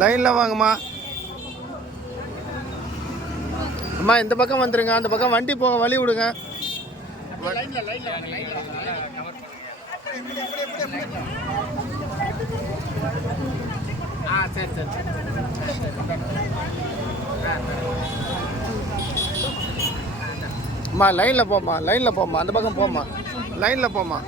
லைனில் வாங்கம்மா. அம்மா இந்த பக்கம் வந்துருங்க, அந்த பக்கம் வண்டி போக வழி விடுங்க. அம்மா லைனில் போம்மா, லைனில் போம்மா, அந்த பக்கம் போம்மா, லைனில் போம்மா.